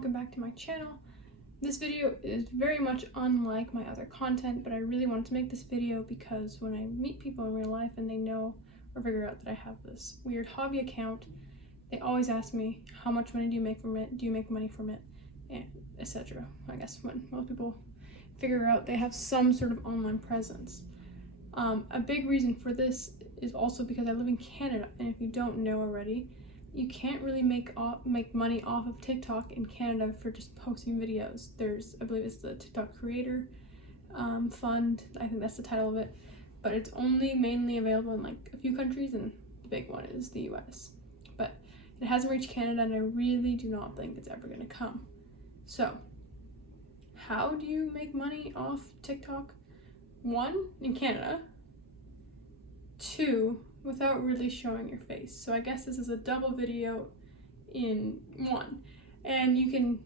welcome back to my channel. This video is very much unlike my other content, but I really wanted to make this video because when I meet people in real life and they know or figure out that I have this weird hobby account, they always ask me, how much money do you make from it? Do you make money from it? And etc. I guess when most people figure out they have some sort of online presence. A big reason for this is also because I live in Canada, and if you don't know already, you can't really make money off of TikTok in Canada for just posting videos. There's, I believe it's the TikTok Creator Fund, I think that's the title of it, but it's only mainly available in like a few countries, and the big one is the US. But it hasn't reached Canada, and I really do not think it's ever going to come. So, how do you make money off TikTok? 1, in Canada. 2, without really showing your face. So I guess this is a double video in one. And you can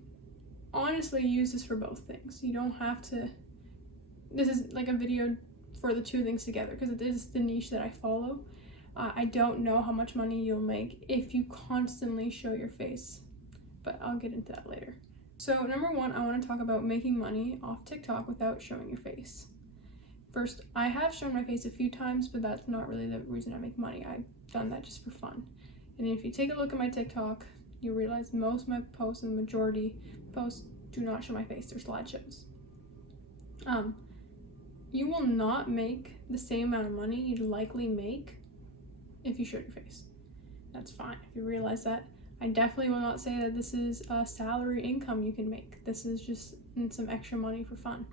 honestly use this for both things. You don't have to, this is like a video for the two things together because it is the niche that I follow. I don't know how much money you'll make if you constantly show your face, but I'll get into that later. So number 1, I want to talk about making money off TikTok without showing your face. First, I have shown my face a few times, but that's not really the reason I make money. I've done that just for fun. And if you take a look at my TikTok, you'll realize most of my posts, and the majority posts, do not show my face. They're slideshows. You will not make the same amount of money you'd likely make if you showed your face. That's fine if you realize that. I definitely will not say that this is a salary income you can make. This is just some extra money for fun.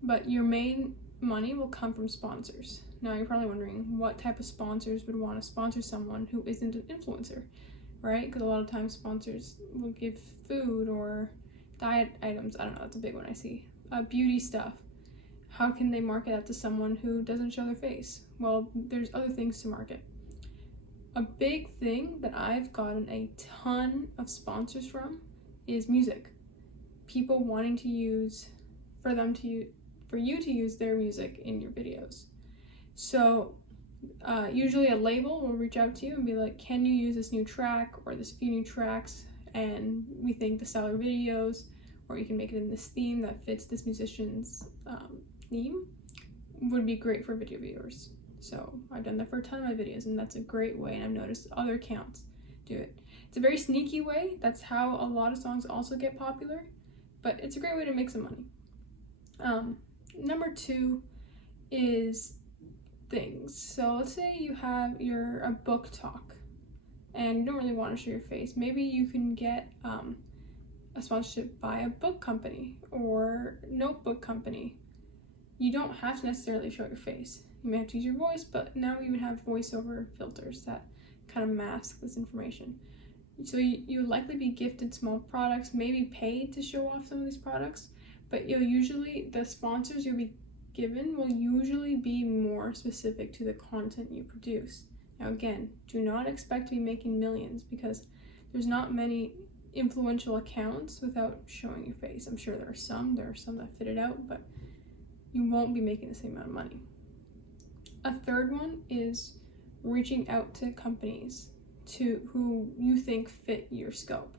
But your main money will come from sponsors. Now you're probably wondering what type of sponsors would want to sponsor someone who isn't an influencer, right? Because a lot of times sponsors will give food or diet items. I don't know, that's a big one I see. Beauty stuff. How can they market that to someone who doesn't show their face? Well, there's other things to market. A big thing that I've gotten a ton of sponsors from is music. People wanting to use, for you to use their music in your videos. So usually a label will reach out to you and be like, can you use this new track or this few new tracks, and we think the style of videos, or you can make it in this theme that fits this musician's theme, would be great for video viewers. So I've done that for a ton of my videos, and that's a great way, and I've noticed other accounts do it. It's a very sneaky way. That's how a lot of songs also get popular, but it's a great way to make some money. Number 2 is things. So let's say you have a book talk and you don't really want to show your face. Maybe you can get a sponsorship by a book company or notebook company. You don't have to necessarily show your face. You may have to use your voice, but now you would have voiceover filters that kind of mask this information. So you'll likely be gifted small products, maybe paid to show off some of these products, but the sponsors you'll be given will usually be more specific to the content you produce. Now again, do not expect to be making millions because there's not many influential accounts without showing your face. I'm sure there are some that fit it out, but you won't be making the same amount of money. A third one is reaching out to companies who you think fit your scope.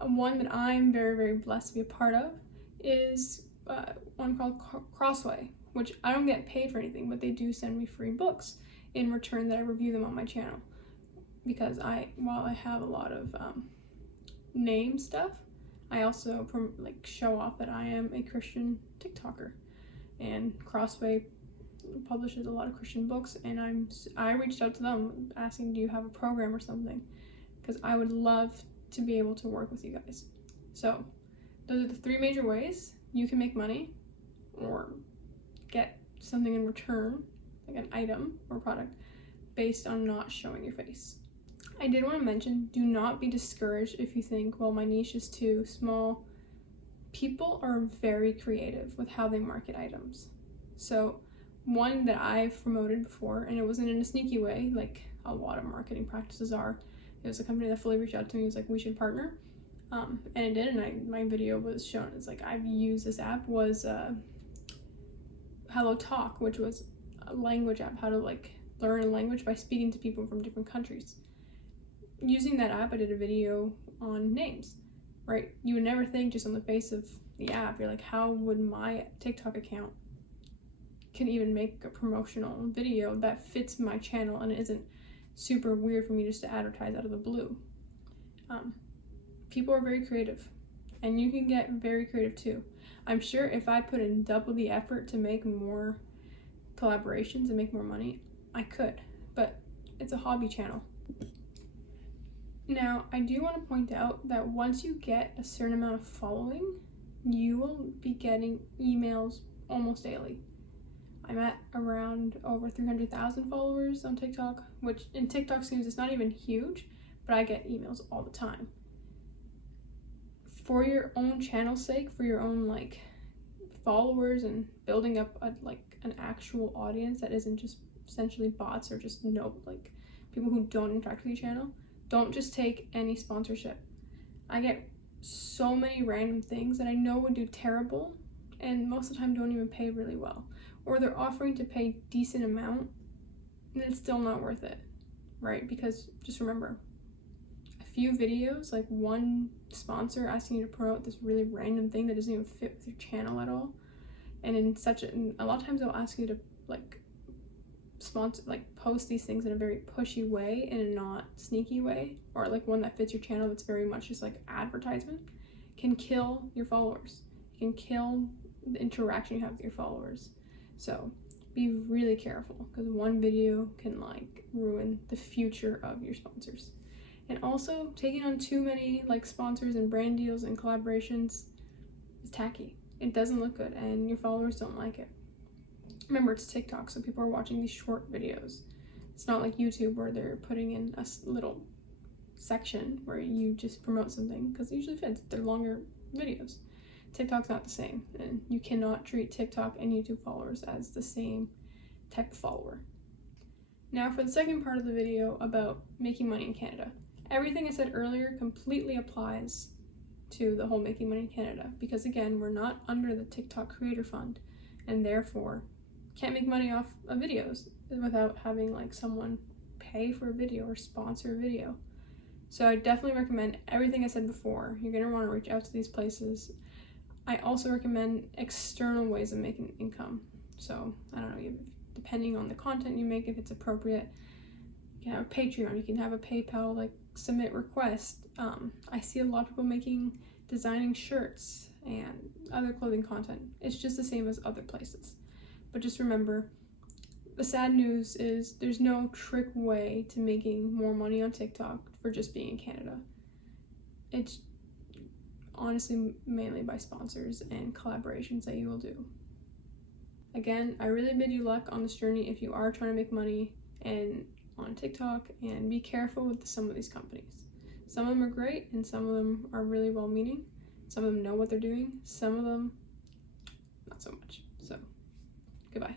One that I'm very, very blessed to be a part of is one called Crossway, which I don't get paid for anything, but they do send me free books in return that I review them on my channel. Because while I have a lot of name stuff, I also show off that I am a Christian TikToker, and Crossway publishes a lot of Christian books, and I reached out to them asking, do you have a program or something? Because I would love to be able to work with you guys. So those are the 3 major ways you can make money or get something in return, like an item or product, based on not showing your face. I did want to mention, do not be discouraged if you think, well, my niche is too small. People are very creative with how they market items. So one that I've promoted before, and it wasn't in a sneaky way, like a lot of marketing practices are, it was a company that fully reached out to me and was like, we should partner. And it did, and my video was shown. It's like, I've used this app, was Hello Talk, which was a language app, how to learn a language by speaking to people from different countries. Using that app, I did a video on names, right? You would never think just on the face of the app, you're like, how would my TikTok account can even make a promotional video that fits my channel and isn't super weird for me just to advertise out of the blue. People are very creative, and you can get very creative too. I'm sure if I put in double the effort to make more collaborations and make more money, I could, but it's a hobby channel. Now, I do want to point out that once you get a certain amount of following, you will be getting emails almost daily. I'm at around over 300,000 followers on TikTok, which in TikTok seems it's not even huge, but I get emails all the time. For your own channel's sake, for your own like followers and building up an actual audience that isn't just essentially bots or just like people who don't interact with your channel, don't just take any sponsorship. I get so many random things that I know would do terrible and most of the time don't even pay really well, or they're offering to pay decent amount and it's still not worth it, right? Because just remember, a few videos, like one sponsor asking you to promote this really random thing that doesn't even fit with your channel at all, and a lot of times they'll ask you to post these things in a very pushy way, in a not sneaky way, or like one that fits your channel that's very much just like advertisement, can kill your followers. It can kill the interaction you have with your followers. So be really careful, because one video can like ruin the future of your sponsors. And also, taking on too many like sponsors and brand deals and collaborations is tacky. It doesn't look good and your followers don't like it. Remember, it's TikTok, so people are watching these short videos. It's not like YouTube where they're putting in a little section where you just promote something, because it usually fits. They're longer videos. TikTok's not the same, and you cannot treat TikTok and YouTube followers as the same type of follower. Now for the second part of the video about making money in Canada. Everything I said earlier completely applies to the whole making money in Canada, because again, we're not under the TikTok Creator Fund, and therefore can't make money off of videos without having like someone pay for a video or sponsor a video. So I definitely recommend everything I said before. You're going to want to reach out to these places. I also recommend external ways of making income. So I don't know, depending on the content you make, if it's appropriate, you can have a Patreon, you can have a PayPal, like submit request. I see a lot of people designing shirts and other clothing content. It's just the same as other places. But just remember, the sad news is there's no trick way to making more money on TikTok for just being in Canada. It's honestly mainly by sponsors and collaborations that you will do. Again, I really bid you luck on this journey if you are trying to make money on TikTok, and be careful with some of these companies. Some of them are great and some of them are really well-meaning. Some of them know what they're doing, some of them not so much. So, goodbye.